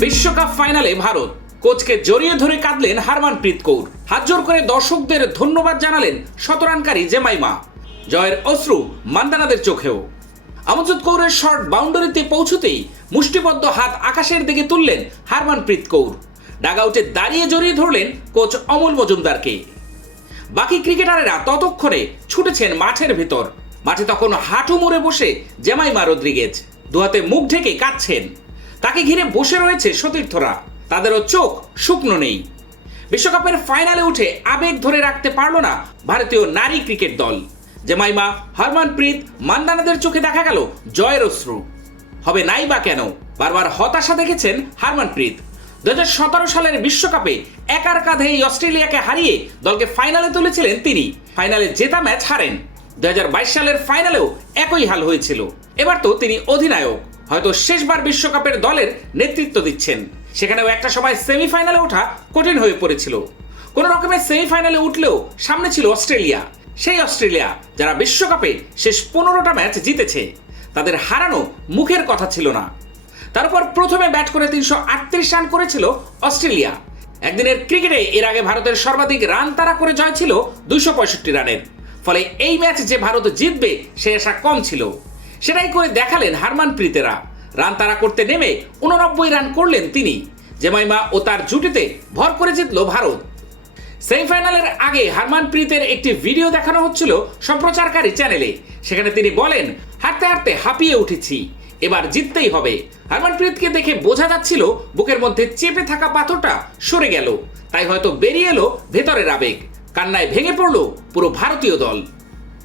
বিশ্বকাপ ফাইনালে ভারত কোচকে জড়িয়ে ধরে কাঁদলেন হারমানপ্রীত কৌর। হাত জোর করে দর্শকদের ধন্যবাদ জানালেন শতরানকারী জেমাইমা। জয়ের অশ্রু মান্দানাদের চোখেও। আমজদ কৌরের শর্ট বাউন্ডারিতে পৌঁছতেই মুষ্টিবদ্ধ হাত আকাশের দিকে তুললেন হারমানপ্রীত কৌর। ডাগআউটে দাঁড়িয়ে জড়িয়ে ধরলেন কোচ অমল মজুমদারকে। বাকি ক্রিকেটারেরা ততক্ষণে ছুটেছেন মাঠের ভেতর। মাঠে তখন হাঁটু মুড়ে বসে জেমাইমা রদ্রিগেজ। দুহাতে মুখ ঢেকে কাঁদছেন। তাকে ঘিরে বসে রয়েছে সতীর্থরা। তাদেরও চোখ শুকনো নেই। বিশ্বকাপের ফাইনালে উঠে আবেগ ধরে রাখতে পারল না ভারতীয় নারী ক্রিকেট দল। জেমাইমা, হরমনপ্রীত, মান্দানাদের চোখে দেখা গেল জয়ের অশ্রু। হবে নাই বা কেন? বারবার হতাশা দেখেছেন হারমনপ্রীত। দু সতেরো সালের বিশ্বকাপে একার কাঁধে অস্ট্রেলিয়াকে হারিয়ে দলকে ফাইনালে তুলেছিলেন তিনি। ফাইনালে জেতা ম্যাচ হারেন। দু হাজার বাইশ সালের ফাইনালেও একই হাল হয়েছিল। এবার তো তিনি অধিনায়ক, হয়তো শেষবার বিশ্বকাপের দলের নেতৃত্ব দিচ্ছেন। সেখানেও একটা সময় সেমিফাইনালে ওঠা কঠিন হয়ে পড়েছিল। কোনো রকমের সেমিফাইনালে উঠলেও সামনে ছিল অস্ট্রেলিয়া। সেই অস্ট্রেলিয়া যারা বিশ্বকাপে শেষ পনেরোটা ম্যাচ জিতেছে, তাদের হারানো মুখের কথা ছিল না। তারপর প্রথমে ব্যাট করে তিনশো আটত্রিশ রান করেছিল অস্ট্রেলিয়া। একদিনের ক্রিকেটে এর আগে ভারতের সর্বাধিক রান তারা করে জয় ছিল দুইশো পঁয়ষট্টি রানের। ফলে এই ম্যাচ যে ভারত জিতবে, সে আশা কম ছিল। সেটাই করে দেখালেন হারমানপ্রীতেরা রান তারা করতে নেমে উননব্বই রান করলেন তিনি। জেমাইমা ও তার জুটিতে ভর করে জিতল ভারত। সেমিফাইনালের আগে হারমানপ্রীতের একটি ভিডিও দেখানো হচ্ছিল সম্প্রচারকারী চ্যানেলে। সেখানে তিনি বলেন, হাঁটতে হাঁটতে হাঁপিয়ে উঠেছি। এবার জিততেই হবে। হারমানপ্রীতকে দেখে বোঝা যাচ্ছিল বুকের মধ্যে চেপে থাকা পাথরটা সরে গেল। তাই হয়তো বেরিয়ে এলো ভেতরের আবেগ। কান্নায় ভেঙে পড়ল পুরো ভারতীয় দল।